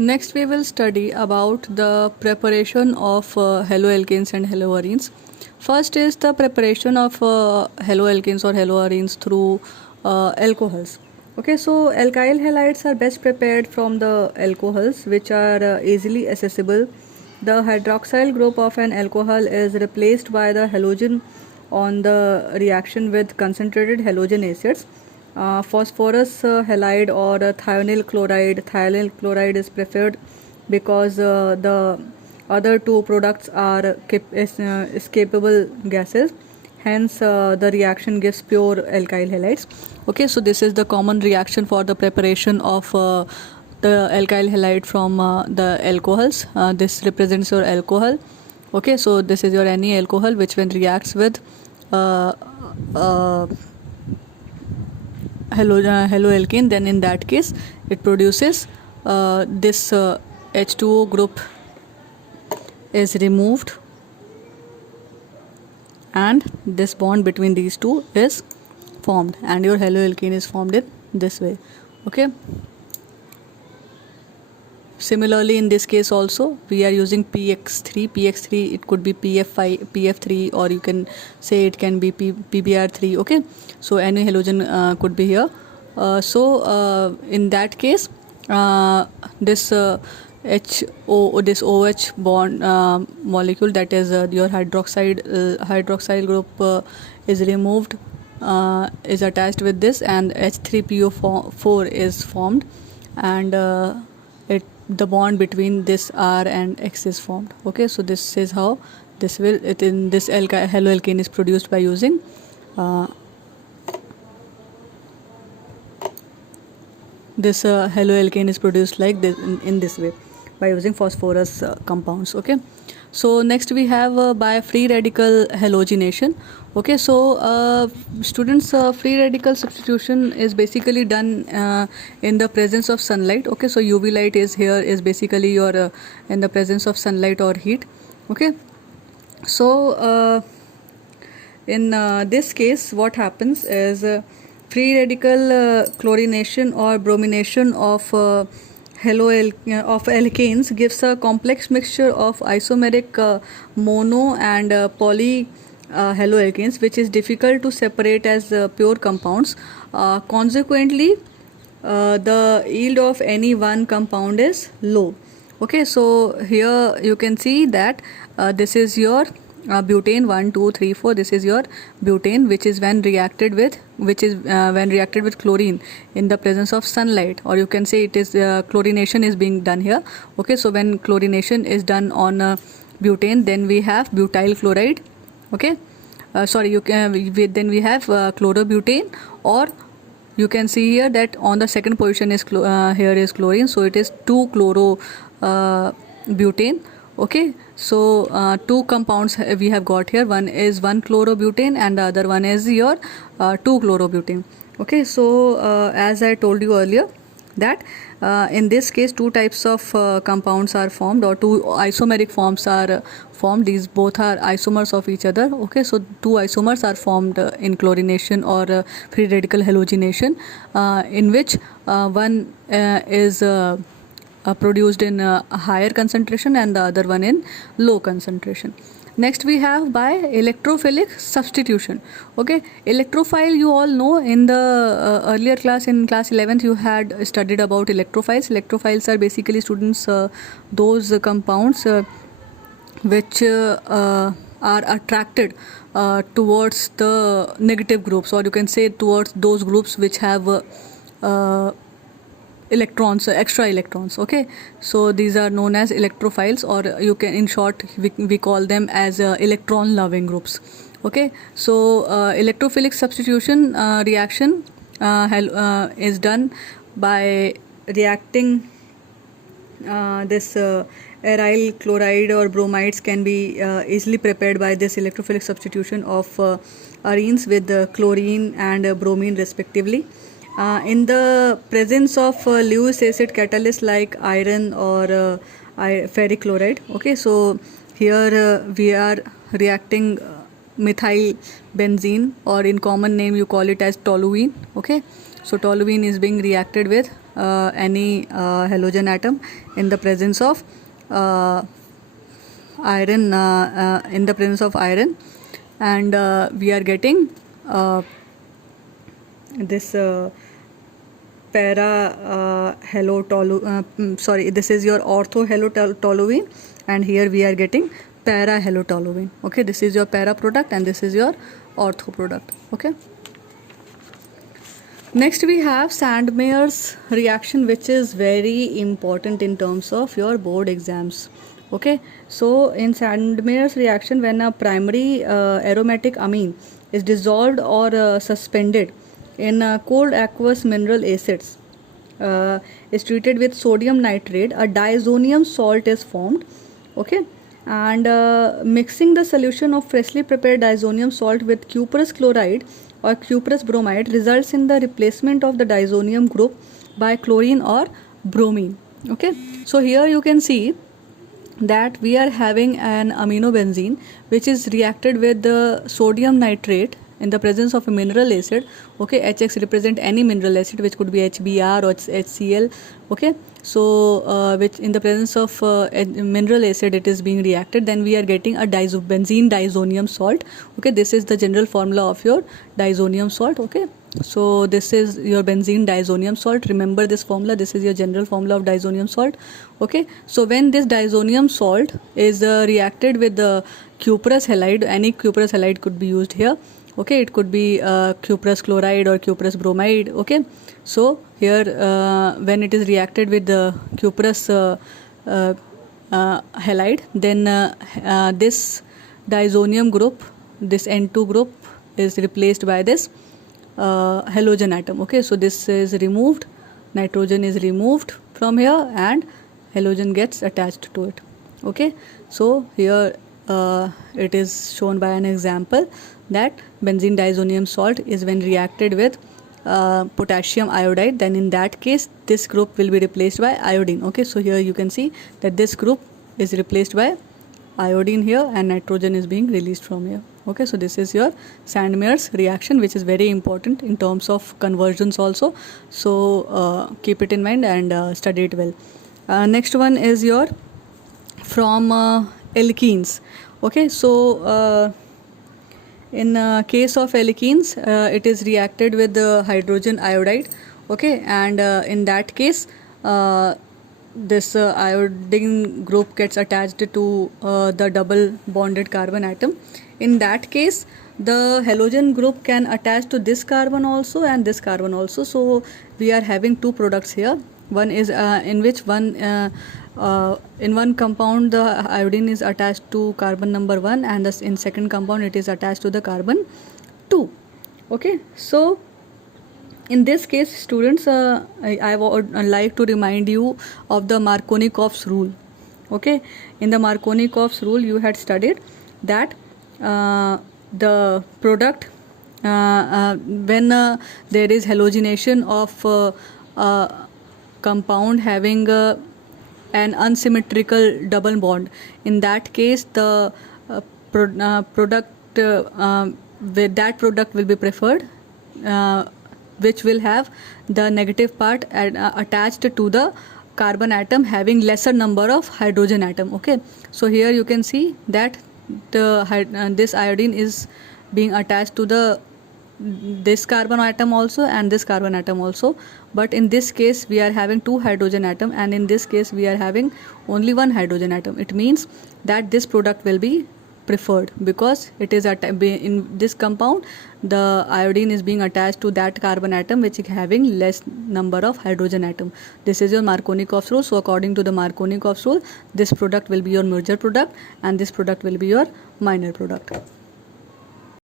Next, we will study about the preparation of haloalkanes and haloarenes. First is the preparation of haloalkanes or haloarenes through alcohols. Okay, so alkyl halides are best prepared from the alcohols, which are easily accessible. The hydroxyl group of an alcohol is replaced by the halogen on the reaction with concentrated halogen acids. Phosphorus halide or thionyl chloride. Thionyl chloride is preferred because the other two products are escapable gases. Hence, the reaction gives pure alkyl halides. Okay, so this is the common reaction for the preparation of the alkyl halide from the alcohols. This represents your alcohol. Okay, so this is your any alcohol which when reacts with uh, uh, haloalkane, then in that case it produces this H2O group is removed and this bond between these two is formed and your haloalkane is formed in this way. Okay, similarly in this case also we are using px3. It could be pf3 or you can say it can be pbr3. Okay, so any halogen could be here. In that case this this OH bond molecule, that is your hydroxyl group is removed, is attached with this, and H3PO4 is formed, and the bond between this R and X is formed. Okay, so this is how this haloalkane is produced by using this haloalkane is produced like this in this way by using phosphorus compounds. Okay, so next we have by free radical halogenation. Okay, so students, free radical substitution is basically done in the presence of sunlight. Okay, so UV light is here, is basically your in the presence of sunlight or heat. Okay, so in this case what happens is free radical chlorination or bromination of of alkanes gives a complex mixture of isomeric mono and poly haloalkanes, which is difficult to separate as pure compounds. Consequently, the yield of any one compound is low. Okay, so here you can see that this is your butane 1 2 3 4. This is your butane, which is when reacted with chlorine in the presence of sunlight, or you can say it is chlorination is being done here. Okay, so when chlorination is done on butane, then we have butyl chloride. Okay, then we have chlorobutane, or you can see here that on the second position is here is chlorine, so it is 2 chloro butane. Okay, so two compounds we have got here. One is 1 chlorobutane and the other one is your 2 chlorobutane. Okay, so as I told you earlier that in this case two types of compounds are formed, or two isomeric forms are formed. These both are isomers of each other. Okay, so two isomers are formed in chlorination or free radical halogenation, in which one is produced in a higher concentration and the other one in low concentration. Next we have by electrophilic substitution. Okay, electrophile you all know in the earlier class, in class 11th you had studied about electrophiles. Electrophiles are basically, students, those compounds which are attracted towards the negative groups, or you can say towards those groups which have electrons, extra electrons. Okay, so these are known as electrophiles, or you can, in short, we call them as electron loving groups. Okay, so electrophilic substitution reaction is done by reacting this aryl chloride or bromides can be easily prepared by this electrophilic substitution of arenes with chlorine and bromine respectively. In the presence of Lewis acid catalyst like iron or ferric chloride. Okay, so here we are reacting methyl benzene, or in common name you call it as toluene. Okay, so toluene is being reacted with any halogen atom in the presence of iron, and we are getting this this is your orthohalotoluene, and here we are getting parahalotoluene. Okay, this is your para product and this is your ortho product. Okay, next we have Sandmeyer's reaction, which is very important in terms of your board exams. Okay, so in Sandmeyer's reaction, when a primary aromatic amine is dissolved or suspended in cold aqueous mineral acids, is treated with sodium nitrate, a diazonium salt is formed. Okay, and mixing the solution of freshly prepared diazonium salt with cuprous chloride or cuprous bromide results in the replacement of the diazonium group by chlorine or bromine. Okay, so here you can see that we are having an aminobenzene which is reacted with the sodium nitrate in the presence of a mineral acid. Okay, HX represent any mineral acid, which could be HBr or HCl. Okay, so which in the presence of mineral acid it is being reacted, then we are getting a benzene diazonium salt. Okay, this is the general formula of your diazonium salt. Okay, so this is your benzene diazonium salt. Remember this formula, this is your general formula of diazonium salt. Okay, so when this diazonium salt is reacted with the cuprous halide, any cuprous halide could be used here. Okay, it could be cuprous chloride or cuprous bromide. Okay, so here when it is reacted with the cuprous halide, then this diazonium group, this N2 group is replaced by this halogen atom. Okay, so this is removed, nitrogen is removed from here and halogen gets attached to it. Okay, so here it is shown by an example that benzene diazonium salt is when reacted with potassium iodide, then in that case this group will be replaced by iodine. Okay, so here you can see that this group is replaced by iodine here and nitrogen is being released from here. Okay, so this is your Sandmeyer's reaction, which is very important in terms of conversions also. So keep it in mind and study it well. Next one is your from alkenes. Okay, so in case of alkenes, it is reacted with the hydrogen iodide. Okay, and in that case this iodine group gets attached to the double bonded carbon atom. In that case the halogen group can attach to this carbon also and this carbon also. So we are having two products here. One is in which one in one compound the iodine is attached to carbon number 1 and in second compound it is attached to the carbon 2. Okay, so in this case students, I would like to remind you of the Markovnikov's rule. Okay, in the Markovnikov's rule you had studied that the product when there is halogenation of compound having an unsymmetrical double bond, in that case the product with that product will be preferred, which will have the negative part attached to the carbon atom having lesser number of hydrogen atom. Okay, so here you can see that this iodine is being attached to this carbon atom also and this carbon atom also, but in this case we are having two hydrogen atom and in this case we are having only one hydrogen atom. It means that this product will be preferred because it is in this compound the iodine is being attached to that carbon atom which is having less number of hydrogen atom. This is your Markovnikov's rule. So according to the Markovnikov's rule, this product will be your major product and this product will be your minor product.